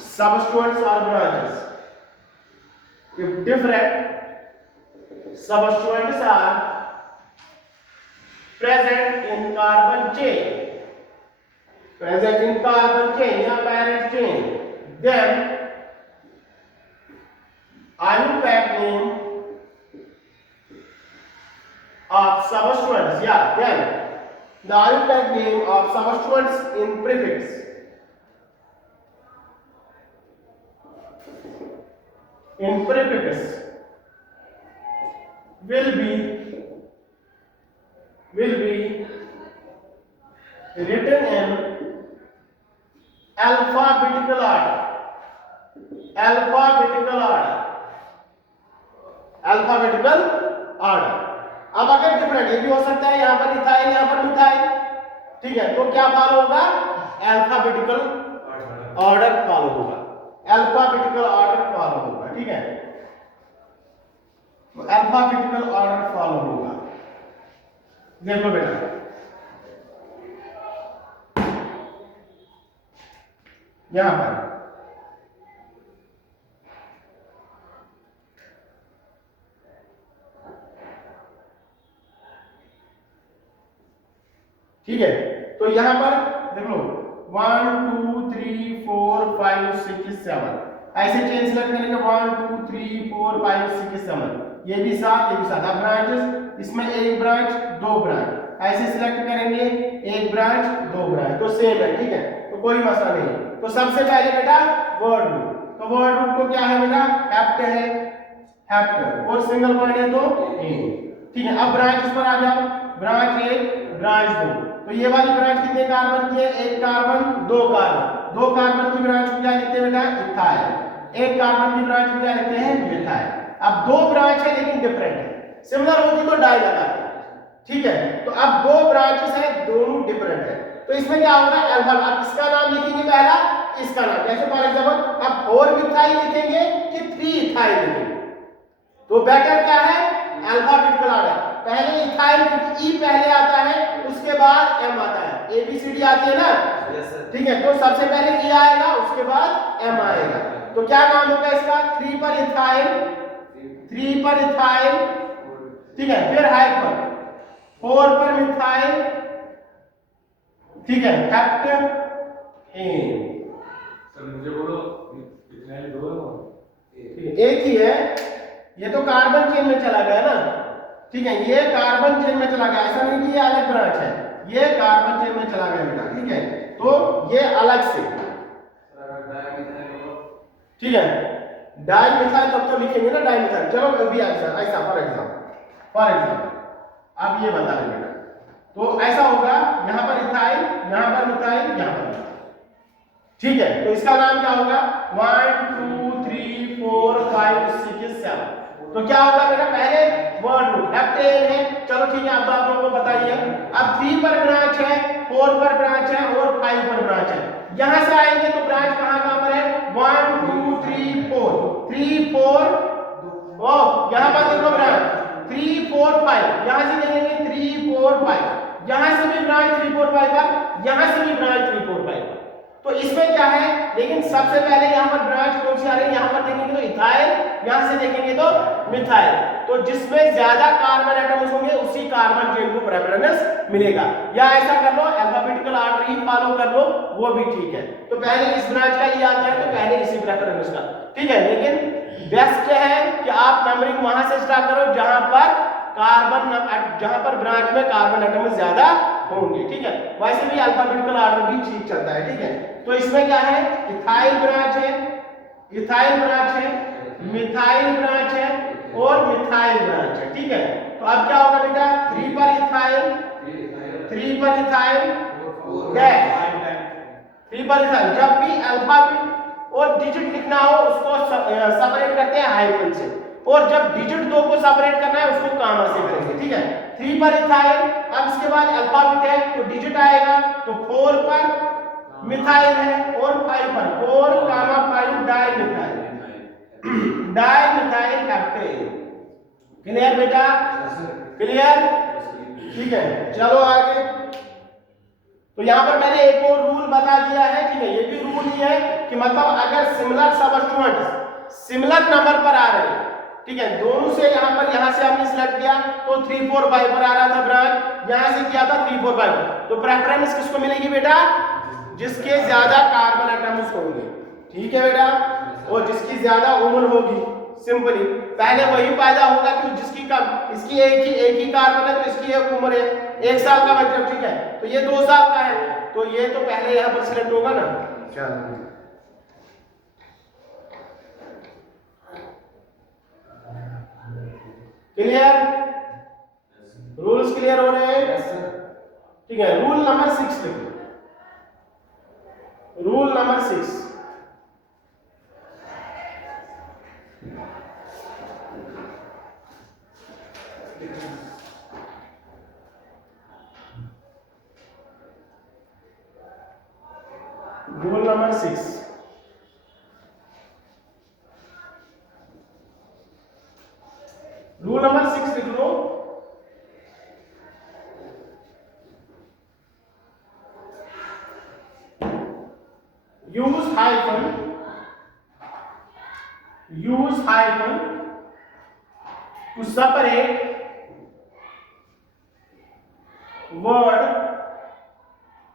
substituents are branches, if different substituents are present in carbon chain या parent chain, then IUPAC name of substituents, then the IUPAC name of substituents in prefix will be will be written in alphabetical order. Alphabetical order. Alphabetical order. अब अगर different ये भी हो सकता है, यहां पर इथाइल यहां पर मिथाइल, ठीक है, तो क्या फॉलो होगा? अल्फाबेटिकल ऑर्डर फॉलो होगा, अल्फाबेटिकल ऑर्डर फॉलो होगा, ठीक है, तो अल्फाबेटिकल ऑर्डर फॉलो होगा। देखो बेटा यहां पर ठीक है, तो यहां पर देख लो 1 2 3 4 5 6 7 ऐसे चेन सेलेक्ट करेंगे 1 2 3 4 5 6 7 ये भी 7 ये भी 7। अब ब्रांचेस इसमें एक ब्रांच दो ब्रांच ऐसे सिलेक्ट करेंगे, एक ब्रांच दो ब्रांच, तो सेम है, ठीक है, तो कोई मसला नहीं। तो सबसे पहले बेटा वर्ड रूट, तो वर्ड रूट को क्या है बेटा? हेप्ट है, हेप्ट, और सिंगल पॉइंट है तो ए, ठीक है। अब ब्रांच पर आ जाओ, ब्रांच 1 ब्रांच 2, तो ये वाली ब्रांच कितने कार्बन की है? एक कार्बन दो कार्बन, दो कार्बन की ब्रांच को क्या लिखते हैं बेटा? इथाइल। एक कार्बन की ब्रांच को क्या लिखते हैं? मिथाइल। अब दो ब्रांच है लेकिन डिफरेंट है, सिमिलर होती तो डाई लगाते, ठीक है, तो अब दो ब्रांचेस है दोनों डिफरेंट है, तो इसमें क्या होगा? अल्फा। अब इसका नाम लिखेंगे पहला, इसका नाम, जैसे फॉर एग्जांपल अब 4 मिथाइल लिखेंगे कि 3 इथाइल लिखेंगे, तो बेटर क्या है? अल्फाबेटिकल ऑर्डर, पहले इथाइल ई पहले आता है, उसके बाद एम आता है, ए बी सी डी आती है ना, ठीक है, तो सबसे पहले ई आएगा उसके बाद एम आएगा, तो क्या नाम होगा इसका? 3 पर इथाइल, 3 पर इथाइल, ठीक है, फिर हाइफन 4 पर मिथाइल, ठीक है, हेप्ट एन। सर मुझे बोलो इथाइल दो है, एक ही है, ये तो कार्बन चेन में चला गया ना, ठीक है, ये कार्बन चेन में चला गया, ऐसा नहीं कि ये अलग ब्रांच है, ये कार्बन चेन में चला गया बेटा, ठीक है, तो ये अलग से, ठीक है, डाई मिथाइल तब तो लिखेंगे ना डाई मिथाइल, चलो अभी ऐसा ऐसा फॉर एग्जांपल अब ये बता रहे बेटा, तो ऐसा होगा, यहां पर इथाइल, यहां पर मिथाइल, यहां पर, ठीक है, तो इसका नाम क्या होगा? 1 2 3 4 5 6 7, तो क्या होगा बेटा? पहले वर्ड रूट हेप्टेन है, चलो ठीक है, अब तो आप लोगों को बताइए। अब 3 पर ब्रांच है, 4 पर ब्रांच है और 5 पर ब्रांच है, यहां से आएंगे तो ब्रांच कहां पर है? 1 2 3 4 3 4, ओ यहां पर देखो ब्रांच 3 4 5, यहां से देखेंगे 3 4 5, यहां से भी ब्रांच 3 4 5 पर, यहां से भी ब्रांच 3 4 5 पर, तो इसमें क्या है? लेकिन सबसे पहले यहां पर ब्रांच कौन सी आ रही है? यहां पर देखेंगे तो इथाइल, यहां से देखेंगे तो मिथाइल, तो जिसमें ज्यादा कार्बन एटम्स होंगे उसी कार्बन चेन को प्रेफरेंस मिलेगा, या ऐसा कर लो अल्फाबेटिकल ऑर्डर ही फॉलो कर लो, वो भी ठीक है, तो पहले इस ब्रांच का ये आता है तो पहले इसी प्रेफरेंस का, ठीक है, लेकिन बेस्ट है कि आप नंबरिंग वहां से स्टार्ट करो जहां पर कार्बन, जहां पर ब्रांच में कार्बन एटम ज्यादा होंगे, ठीक है, वैसे भी अल्फाबेटिकल ऑर्डर भी ठीक चलता है, ठीक है, तो इसमें क्या है? इथाइल ब्रांच है, इथाइल ब्रांच है, मिथाइल ब्रांच है और मिथाइल ब्रांच है, ठीक है, तो अब क्या होगा बेटा? 3 पर इथाइल, 3 पर इथाइल, 3 पर इथाइल, जब भी अल्फाबेट और डिजिट लिखना हो उसको सेपरेट करते हैं हाइफन से, और जब डिजिट दो को सेपरेट करना है उसको कामा से करेंगे, ठीक है, 3 पर इथाइल, अब इसके बाद अल्फाबेट है तो डिजिट आएगा, तो 4 पर मिथाइल है और 5 पर 4 कामा 5 di methyl, di methyl heptane, clear बेटा? क्लियर, ठीक है, चलो आगे। तो यहां पर मैंने एक और रूल बता दिया है, ठीक है, ये भी रूल ही है कि मतलब अगर सिमिलर सबस्टिट्यूएंट सिमिलर नंबर पर आ रहे हैं, ठीक है, दोनों से यहां से हमने सिलेक्ट किया तो 3 4 5 पर आ रहा था ब्रांच, यहां से किया था 3 4 5, तो प्रेफरेंस किसको मिलेगी बेटा? जिसके ज्यादा कार्बन एटम्स होंगे, ठीक है बेटा, और जिसकी ज्यादा उम्र होगी, सिंपली पहले वही पैदा होगा कि जिसकी कम, इसकी एक ही कार्बन है तो इसकी एक उम्र है, 1 साल का बच्चा, ठीक है, तो ये 2 साल का है, तो ये तो पहले यहां पर सिलेक्ट होगा ना, चलो क्लियर, रूल्स क्लियर हो रहे हैं? Yes sir. ठीक है, रूल नंबर 6 लिखो। Rule number 6, rule number 6, rule number 6 लिख लो। Use hyphen to separate word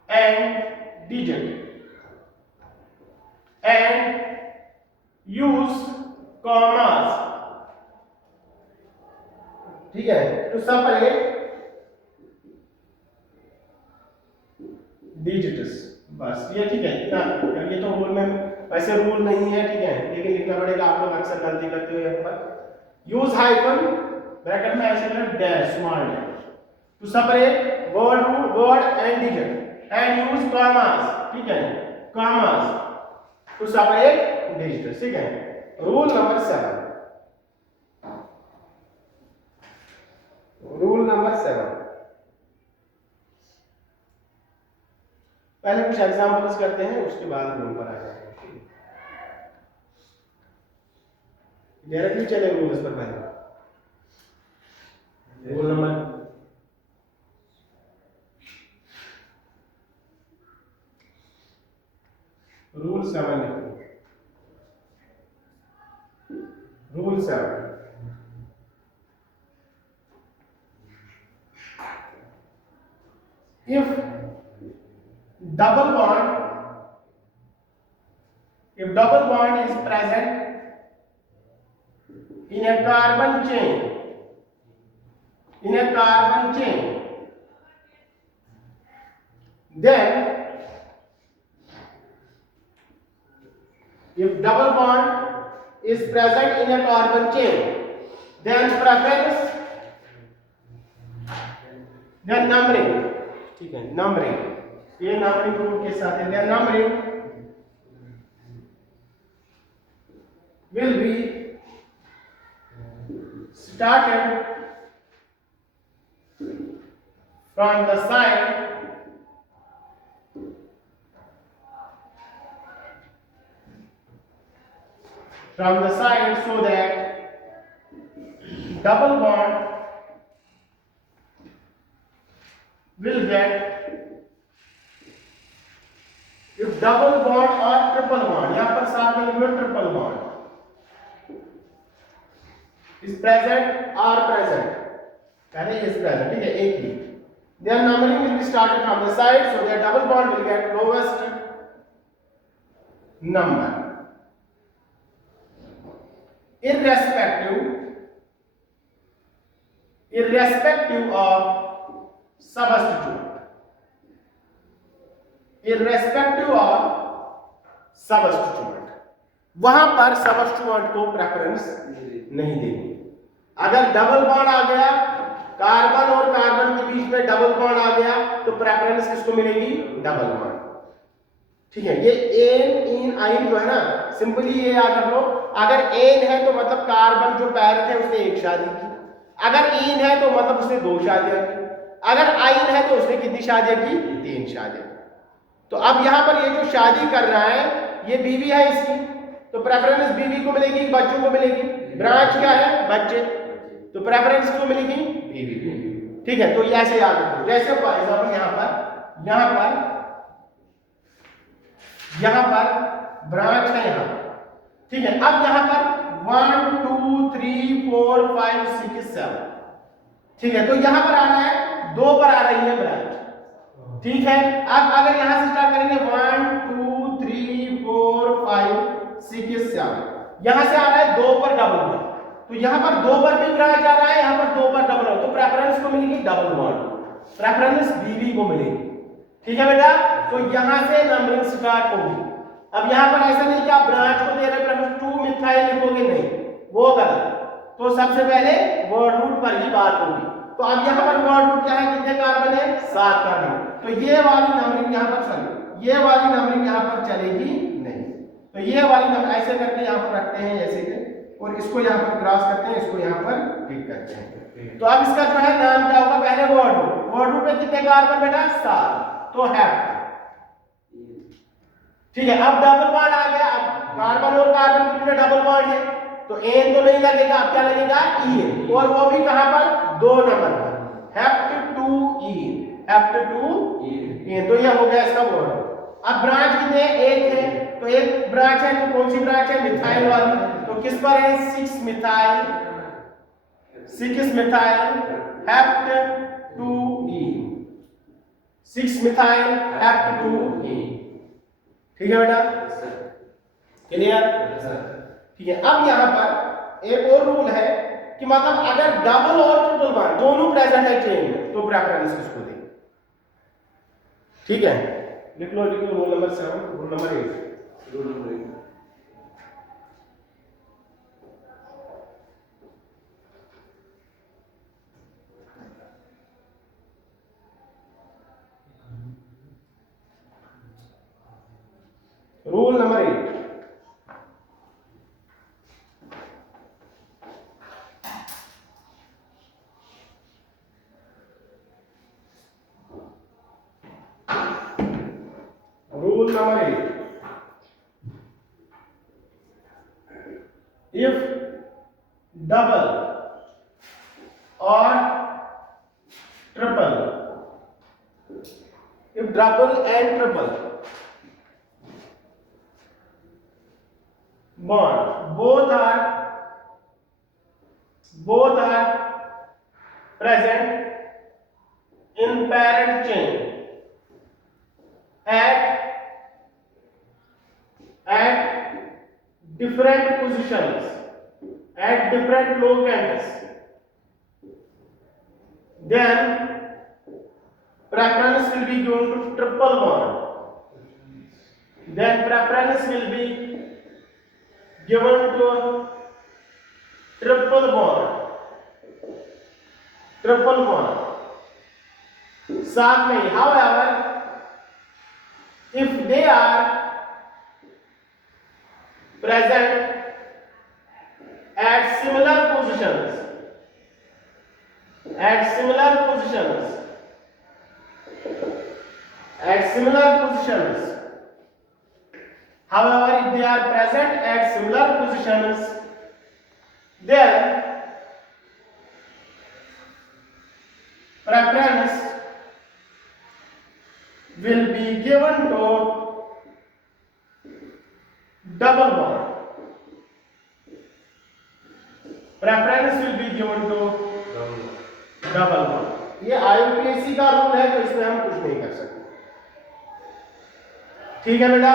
and digit, and use commas, ठीक है, to separate digits। बस ये ठीक है, इतना। ये तो रूल में वैसे रूल नहीं है, ठीक है, लेकिन लिखना पड़ेगा। आप लोग अक्सर गलती करते हो यहाँ पर। यूज हाइफन ब्रैकेट में ऐसे करना dash, small dash, to separate word and digit, and use commas, ठीक है, कॉमास टू सेपरेट डिजिट, ठीक है। रूल नंबर 7, रूल नंबर 7, पहले कुछ एग्जांपल्स करते हैं, उसके बाद रूल पर आ जाएंगे। डायरेक्टली चले रूल्स पर पहले। रूल नंबर रूल 7 लिखो। Rule 7, if double bond is present in a carbon chain, then if double bond is present in a carbon chain, then preference, then numbering, ठीक है, numbering, ये numbering rule के साथ है, then numbering will be started from the side so that double bond will get, if double bond or triple bond, यहां पर साथ में लिखो triple bond is present or present, यानी is present, ठीक है, एक ही, their numbering will be started from the side so that double bond will get lowest number irrespective of substituent, वहां पर सबस्टिट्यूएंट को प्रेफरेंस नहीं देंगे। अगर डबल बॉन्ड आ गया, कार्बन और कार्बन के बीच में डबल बॉन्ड आ गया, तो प्रेफरेंस किसको मिलेगी? डबल बॉन्ड, ठीक है। ये एन इन आइन जो है ना, सिंपली ये याद रख लो, अगर एन है तो मतलब कार्बन जो पैरेंट है उसने एक शादी की, अगर इन है तो मतलब उसने 2 शादियां की, अगर आइन है तो उसने कितनी शादियां की? 3 शादियां। तो अब यहां पर ये जो शादी कर रहा है ये बीवी है इसकी, तो प्रेफरेंस बीवी को मिलेगी, बच्चों को मिलेगी। ब्रांच क्या है? बच्चे, तो प्रेफरेंस को मिलेगी बीवी को, ठीक है। तो ये ऐसे याद रखो, जैसे फॉर एग्जांपल यहां पर ब्रांच है यहां, ठीक है। अब यहां पर 1 2 3 4 5 6 7, ठीक है। तो यहां पर आ रहा है 2 पर आ रही है ब्रांच, ठीक है। अब अगर यहां से स्टार्ट करेंगे 1 2 3 4 5 6 7, यहां से आ रहा है 2 पर डबल बॉन्ड, तो यहां पर 2 पर भी ब्रांच आ रहा है, यहां पर 2 पर डबल बॉन्ड, तो प्रेफरेंस को मिलेगी डबल बॉन्ड, प्रेफरेंस बीवी को मिलेगी, ठीक है बेटा। तो यहां से नंबरिंग स्टार्ट होगी। अब यहां पर ऐसा नहीं कि आप ब्रांच को दे रहे प्रेफरेंस 2 मिथाइल लिखोगे, नहीं, वो गलत। तो सबसे पहले वर्ड रूट पर ही बात होगी। तो अब यहाँ पर वर्ड रूट क्या है, कितने कार्बन है, 7 कार्बन। तो ये वाली नंबरिंग यहाँ पर चलेगी, ये वाली नंबरिंग यहाँ पर चलेगी नहीं। तो ये वाली नंबर ऐसे करके यहाँ पर रखते हैं ऐसे के, और इसको यहाँ पर क्रॉस करते हैं, इसको यहाँ पर टिक करते हैं। तो अब इसका जो है नाम क्या होगा, पहले वर्ड रूट में कितने कार्बन बेटा, 7, तो हेप्ट। ठीक है, अब डबल बॉन्ड आ गया। अब कार्बन और कार्बन के बीच में डबल बॉन्ड है, तो एन तो नहीं लगेगा, अब क्या लगेगा, ई, और वो भी कहां पर, 2 नंबर पर, hept two ene, hept two ene. तो ये हो गया इसका वर्ड। अब ब्रांच कितने, एक है, तो एक ब्रांच है, तो कौन सी ब्रांच है, मिथाइल वाली। तो किस पर है, 6 methyl, 6 methyl hept two ene, 6 methyl hept two ene. ठीक है बेटा, क्लियर। ठीक है, अब यहां पर एक और रूल है कि मतलब अगर डबल और ट्रिपल बॉन्ड दोनों प्रेजेंट है चेन में, तो प्रेफरेंस किसको दें। ठीक है, लिख लो rule number 7, rule number 8, rule number 8। Rule number 8, rule number 8, if double or triple, if double and triple bond both are present in parent chain at different positions, at different locants, then preference will be given to triple bond. Then preference will be given to triple bond. Triple bond. साथ में, however, if they are present at similar positions, however, if they are present at similar positions, then preference will be given to double bond. Preference will be given to double bond. ये IUPAC का rule है, तो इसमें हम कुछ नहीं कर सकते। ठीक है बेटा,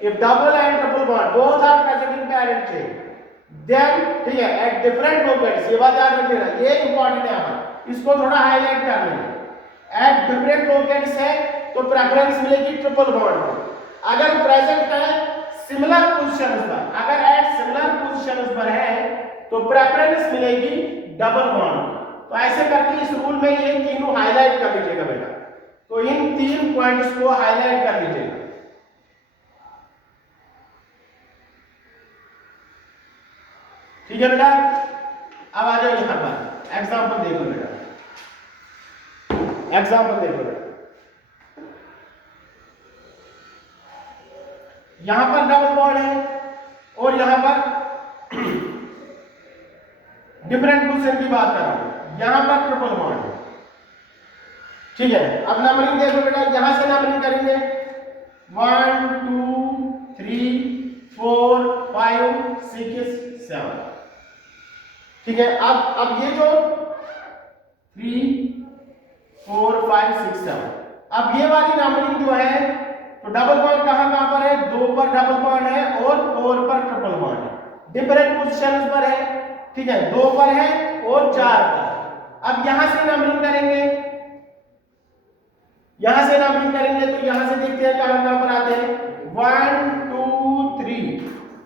if double and triple bond both are present in parent chain, then ठीक है at different locants, ये बात याद रख लेना, ये इंपॉर्टेंट है, यहाँ इसको थोड़ा हाईलाइट कर लेना। at different locants है तो प्रेफरेंस मिलेगी ट्रिपल बॉन्ड को। अगर प्रेजेंट है सिमिलर पोजीशंस पर, अगर एट सिमिलर पोजीशंस पर है तो प्रेफरेंस मिलेगी डबल बॉन्ड। तो ऐसे करके इस रूल में ये तीनों हाईलाइट कर लीजिएगा बेटा। तो इन 3 पॉइंट्स को हाईलाइट कर लीजिएगा। ठीक है बेटा, अब आ जाओ यहां पर एग्जांपल देखो बेटा, एग्जांपल देखो बेटा। यहां पर डबल बॉन्ड है और यहां पर डिफरेंट पोजीशन की बात कर रहा हूं, यहां पर ट्रिपल बॉन्ड है। ठीक है, अब नंबरिंग देखो बेटा, यहां से नंबरिंग करेंगे 1 2 3 4 5 6 7। ठीक है, अब ये जो 3 4 5 6 7, अब ये वाली नंबरिंग जो है, तो डबल बॉन्ड कहां पर है, 2 पर डबल बॉन्ड है और 4 पर ट्रिपल बॉन्ड है, डिफरेंट पोजीशंस पर है। ठीक है, 2 पर है और 4 पर। अब यहां से नंबरिंग करेंगे, यहां से नंबरिंग करेंगे तो यहां से देखते हैं कहां पर आते हैं 1 2 3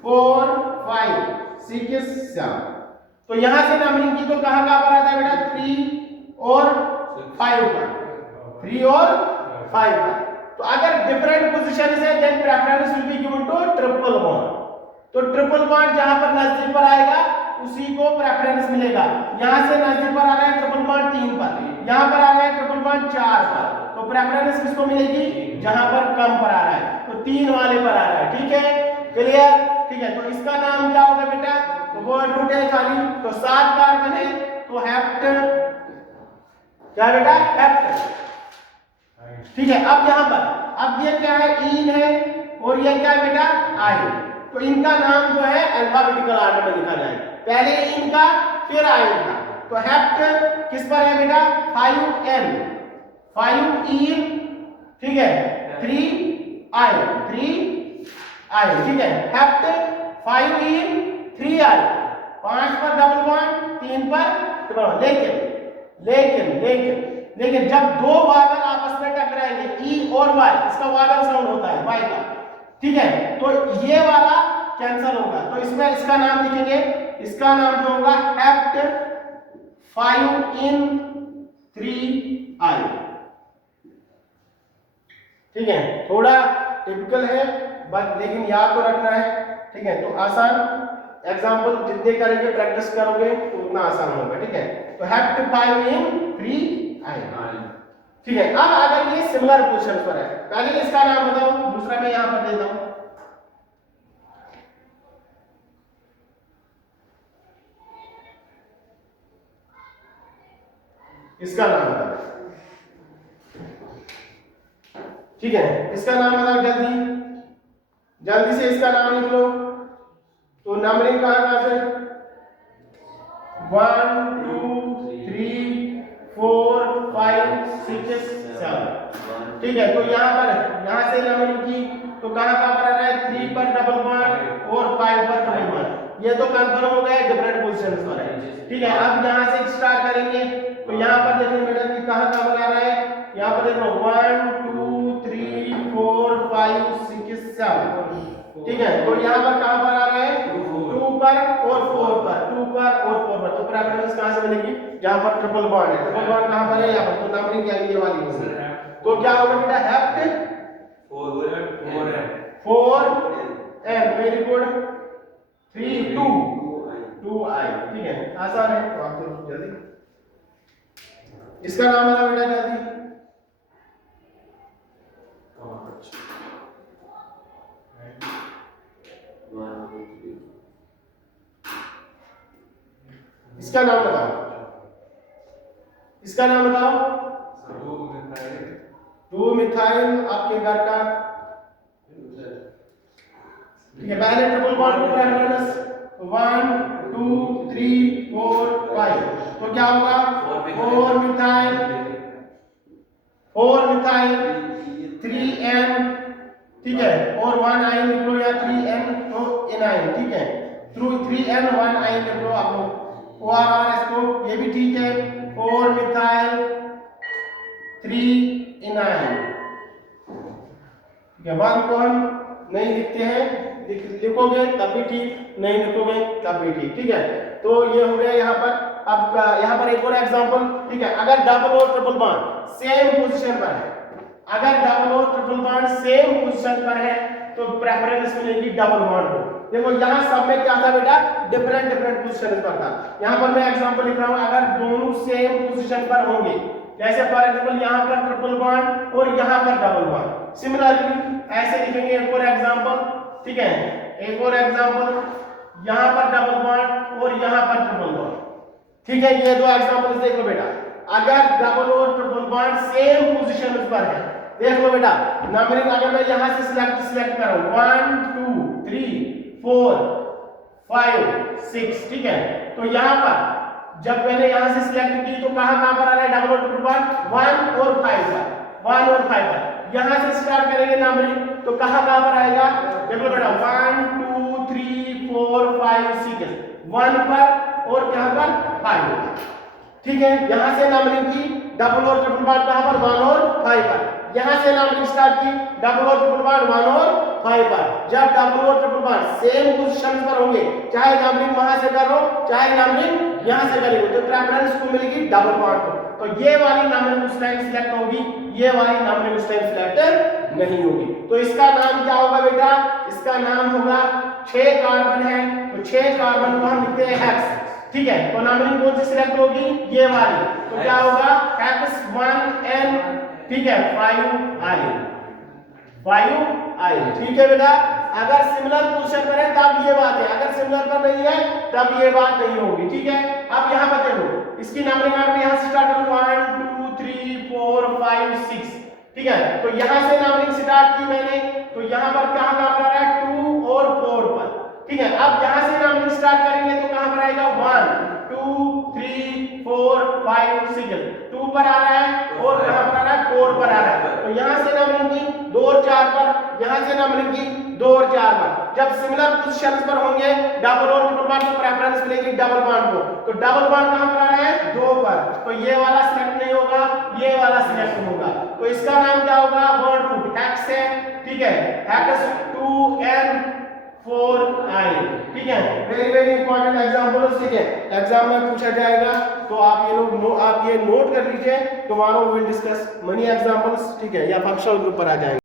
4 5 6 7। तो यहां से नंबरिंग की तो कहां कहां पर आता है बेटा 3 और 5 पर, 3 और 5 पर। तो अगर डिफरेंट पोजीशन है then preference will be given to triple bond. तो ट्रिपल बॉन्ड जहां पर नजदीक पर आएगा उसी को प्रेफरेंस मिलेगा। यहां से नजदीक पर आ रहा है ट्रिपल बॉन्ड 3 पर, यहां पर आ रहा है ट्रिपल बॉन्ड 4 पर, तो प्रेफरेंस किसको मिलेगी? जहां पर कम पर आ रहा है, तो 3 वाले पर आ रहा है। ठीक है, क्लियर? ठीक है, तो इसका नाम क्या होगा बेटा? तो वर्ड रूट है खाली, तो 7 कार्बन है तो हेप्ट, क्या बेटा? हेप्ट। ठीक है, अब यहां पर अब ये क्या है? ईन है और ये क्या है बेटा? आइन। तो इनका नाम जो है अल्फाबेटिकल ऑर्डर में लिखा जाए, पहले इनका फिर आइन का। तो हेप्ट किस पर है बेटा? 5n, 5 ईन, ठीक है, 3 आइन, 3 आइन। ठीक है, हेप्ट 5 ईन 3 आइन, 5 पर डबल बॉन्ड, 3 पर ट्रिपल बॉन्ड। लेकिन जब दो वावल आपस में टकराएंगे ई और वाई, इसका वावल साउंड होता है वाई का, ठीक है, तो ये वाला कैंसिल होगा, तो इसमें इसका नाम लिखेंगे, इसका नाम जो होगा हेप्ट 5 इन 3 आई। ठीक है, थोड़ा टिपिकल है बट लेकिन याद तो रखना है। ठीक है, तो आसान एग्जांपल जितने करेंगे प्रैक्टिस करोगे तो उतना आसान होगा। ठीक है, तो हेप्ट 5 इन 3 आई। ठीक है, अब अगर ये सिमिलर पोजीशन पर है, पहले इसका नाम बताओ, दूसरा मैं यहां पर देता हूं, इसका नाम बताओ। ठीक है, इसका नाम बताओ जल्दी से इसका नाम लिख लो। तो नंबरिंग कहां से? 1 2 3 4 5 6 7। ठीक है, तो यहां से नंबरिंग की तो कहां पर आ रहा है? 3 पर डबल बॉन्ड और 5 पर डबल बॉन्ड। ये तो कंफर्म हो गया डिफरेंट पोजीशंस पर है। ठीक है, अब यहां से स्टार्ट करेंगे, तो यहां पर देखिए बेटा कि कहां पर आ रहा है, यहां पर देखो 1 2 3 4 5 6 7। ठीक है, तो यहां पर कहां पर आ रहा है? 2 पर और 4 पर, 2 पर और 4 पर। तो प्रेफरेंस कहां से मिलेगी? जहां पर ट्रिपल बॉन्ड है। ट्रिपल बॉन्ड कहां पर है? यहां पर। तो नंबरिंग क्या ये वाली होगी, तो क्या होगा बेटा? हेप्ट 4 एन, वेरी गुड, 3 2 आई। ठीक है, आसान है, तो आप तो जल्दी इसका नाम बता बेटा जल्दी। इसका नाम बताओ, इसका नाम बताओ। 2 मिथाइल आपके घर का। ठीक है, पहले ट्रिपल बॉन्ड को प्रेफरेंस 1 2 3 4 5, तो क्या होगा? 4 मिथाइल 3n। ठीक है, और 1 आइन लिख लो या 3n, तो एनाइन। ठीक है, थ्रू 3n 1 आइन लिख लो आप लोग, ORR इसको, ये भी ठीक है। 4 मिथाइल 3 एनाइन। ठीक है, 1 को हम नहीं लिखते हैं, लिखोगे तब भी ठीक, नहीं लिखोगे तब भी ठीक। ठीक है, तो ये हो गया यहाँ पर। अब यहाँ पर एक और एग्जांपल। ठीक है, अगर डबल और ट्रिपल बॉन्ड सेम पोजीशन पर है, अगर डबल और ट्रिपल बॉन्ड सेम पोजीशन पर है तो प्रेफरेंस मिलेगी डबल बॉन्ड को। देखो यहाँ सब में क्या था बेटा? डिफरेंट पोजीशन पर था। यहाँ पर मैं एग्जांपल लिख रहा हूँ, अगर दोनों सेम पोजीशन पर होंगे, जैसे फॉर एग्जांपल यहाँ पर ट्रिपल बॉन्ड और यहाँ पर डबल बॉन्ड, सिमिलरली ऐसे लिखेंगे। एक और एग्जांपल, ठीक है, एक और एग्जांपल, यहाँ पर डबल बॉन्ड और यहाँ पर ट्रिपल बॉन्ड। ठीक है, ये दो एग्जांपल देख लो बेटा। अगर डबल और ट्रिपल बॉन्ड सेम पोजीशन पर है, देख लो बेटा, नंबरिंग अगर मैं यहां से सिलेक्ट करूं 1 2 3 4 5 6, ठीक है, तो यहां पर जब मैंने यहां से सिलेक्ट की तो कहां पर आ रहा है डबल और ट्रिपल बॉन्ड? 1 और 5 पर, 1 और 5 पर। यहां से स्टार्ट करेंगे नंबरिंग तो कहां पर आएगा? देखो बेटा 1 2 3 4 5 6, 1 पर और यहां पर 5 पर। ठीक है, यहां से नंबरिंग की डबल और ट्रिपल बॉन्ड कहां पर? 1 और 5 पर। यहाँ से नंबरिंग स्टार्ट की, डबल और ट्रिपल बॉन्ड 1 और 5 पर। जब डबल और ट्रिपल बॉन्ड सेम पोजीशन पर होंगे, चाहे नंबरिंग वहां से करो चाहे नंबरिंग यहाँ से करेंगे, तो प्रेफरेंस को मिलेगी डबल बॉन्ड को। तो ये वाली नंबरिंग उस टाइम सिलेक्ट होगी, ये वाली नंबरिंग उस टाइम सिलेक्ट नहीं होगी। तो इसका नाम क्या होगा बेटा? इसका नाम होगा 6 कार्बन है तो 6 कार्बन को हम लिखते हैं हेक्स, ठीक है। तो नंबरिंग कौन सी सिलेक्ट होगी? ये वाली। तो क्या होगा? हेक्स 1n, ठीक है, 5i, ठीक है बेटा। अगर सिमिलर पोजीशन पर है तब ये बात है, अगर सिमिलर पर नहीं है तब ये बात नहीं होगी, ठीक है। अब यहाँ पर देखो, इसकी नंबरिंग आप यहाँ से स्टार्ट करो 1 2 3 4 5 6, ठीक है। तो यहाँ से नंबरिंग स्टार्ट की मैंने, तो यहाँ पर कहाँ कहाँ पर आ रहा है? 2 और 4 पर, ठीक है। अब यहाँ से नंबरिंग स्टार्ट करेंगे तो कहाँ पर आएगा? 1 2 3 4 5 6, 2 पर आ रहा है और कहाँ पर आ रहा है? 4 पर आ रहा है। तो यहाँ से नंबरिंग की 2 और 4 पर, यहाँ से नंबरिंग की 2 और 4 पर। जब सिमिलर पोजीशंस पर होंगे डबल और ट्रिपल बॉन्ड को प्रेफरेंस मिलेगी डबल बॉन्ड को। तो डबल बॉन्ड कहाँ पर आ रहा है? 2 पर। तो ये वाला सिलेक्ट नहीं होगा, ये वाला सिलेक्ट होगा। तो इसका नाम क्या होगा? बॉन्ड रूट हेक्स है, ठीक है, हेक्स 2n4i, ठीक है। वेरी वेरी इंपॉर्टेंट एग्जांपल, ठीक है, एग्जाम में पूछा जाएगा। तो आप ये नोट कर लीजिए, tomorrow we will discuss many examples, ठीक है, या फंक्शनल ग्रुप पर आ जाएंगे।